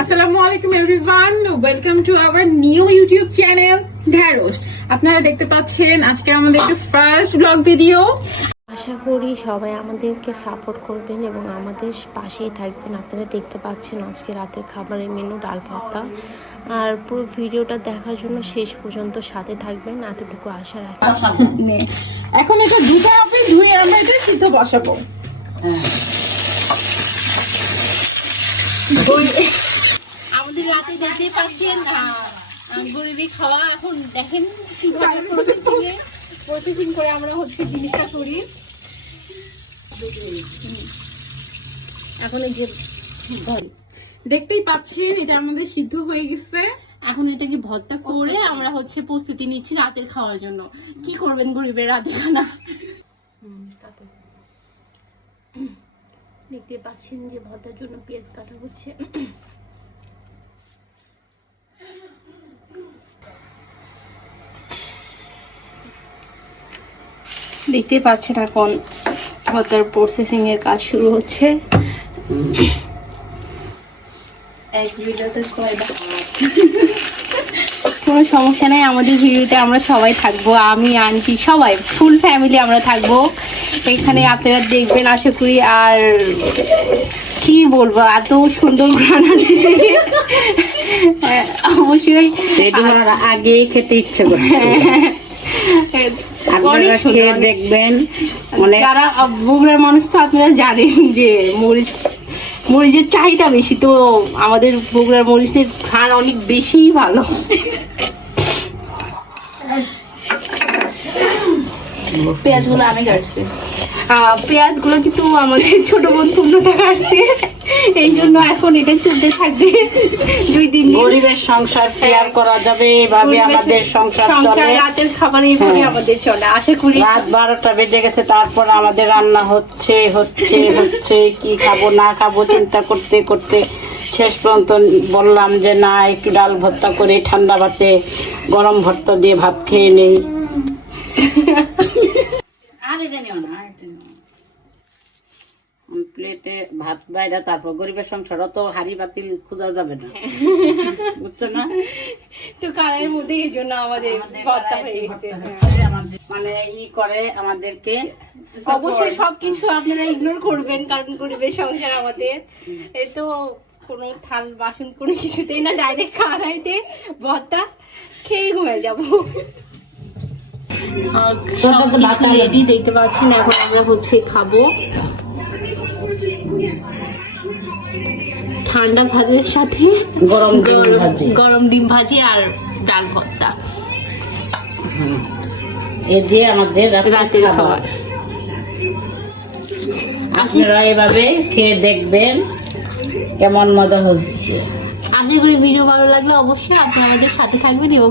আসসালামু আলাইকুম everyone, welcome to our new YouTube channel ঢ্যাঁড়স। আপনারা দেখতে পাচ্ছেন আজকে আমাদের ফার্স্ট ব্লগ ভিডিও। আশা করি সবাই আমাদেরকে সাপোর্ট করবেন এবং আমাদের পাশেই থাকবেন। আপনারা দেখতে পাচ্ছেন আজকে রাতের খাবারের মেনু ডাল ভাতা। আর পুরো ভিডিওটা দেখার জন্য শেষ পর্যন্ত সাথে থাকবেন, এতটুকু আশা রাখি। এখন এটা ধুয়ে আমরা এটা সিদ্ধ বসাবো। আমাদের রাতে দেখতেই পাচ্ছেন গরিবি খাওয়া। এখন দেখেন কিভাবে প্রসেসিং করে আমরা জিনিসটা করি। এখন এই যে দেখতেই পাচ্ছেন এটা আমাদের সিদ্ধ হয়ে গেছে। এখন এটাকে ভর্তা করে আমরা প্রস্তুতি নিচ্ছি রাতের খাওয়ার জন্য। কি করবেন গরিবের রাতে খানা? দেখতে পাচ্ছেন যে ভর্তার জন্য পেঁয়াজ কাটা হচ্ছে। দেখতে পাচ্ছেন এখন ভর্তার প্রসেসিং এর কাজ শুরু হচ্ছে। কোনো সমস্যা নাই, আমাদের ভিডিওতে আমরা সবাই থাকবো, আমি আন্টি সবাই ফুল ফ্যামিলি আমরা থাকবো এখানে, আপনারা দেখবেন আশা করি। আর কি বলবো, এত সুন্দর ঘ্রাণ আসছে, অবশ্যই আগে খেতে ইচ্ছে করছে। আপনারা খেয়ে দেখবেন। যারা বগুড়ার মানুষ তো আপনারা জানেন যে মরিচের চাহিদা বেশি, তো আমাদের বগুড়ার মরিচের ঘ্রাণ অনেক বেশি ভালো। পেঁয়াজগুলো আমি কাটছি। পেঁয়াজগুলো কিন্তু আমাদের ছোট বোন পূর্ণতা কাটছে, এই জন্য এখন এটা চলতে থাকবে 2-3 দিন। গরিবের সংসার শেয়ার করা যাবে, এভাবে আমাদের সংসার চলে। রাতের খাবার এইভাবে আমাদের চলে। আশা করি রাত 12টা বেজে গেছে, তারপর আমাদের রান্না হচ্ছে কি খাবো না খাবো চিন্তা করতে করতে শেষ পর্যন্ত বললাম যে না, একটু ডাল ভর্তা করে ঠান্ডা ভাতে গরম ভর্তা দিয়ে ভাত খেয়ে নেই। প্লেটে ভাত বাইরা, তারপর গরিবের সংসারও তো হাড়ি বাতিল খোঁজা যাবে না, বুঝছো না? তো কারের মধ্যে এই জন্য আমাদের ভর্তা হয়ে গেছে। মানে ই করে আমাদেরকে। অবশ্যই সবকিছু আপনারা ইগনোর করবেন, কারণ গরিবের সংসার আমাদের। এই তো কোনো থাল বাসন কোনো কিছুতেই না, ডাইরেক্ট খাওয়াইতে ভর্তা খেয়ে ঘুমিয়ে যাবো। রেডি দেখতে পাচ্ছেন, এখন আমরা খাবো ঠান্ডা ভাতের সাথে গরম ডিম ভাজি আর ডাল ভর্তা। এ দিয়ে আমাদের রাতের খাবার। আপনারা এভাবে খেয়ে দেখবেন কেমন মজা হচ্ছে। আশা করি ভিডিও ভালো লাগলে অবশ্যই আপনি আমাদের সাথে থাকবেন এবং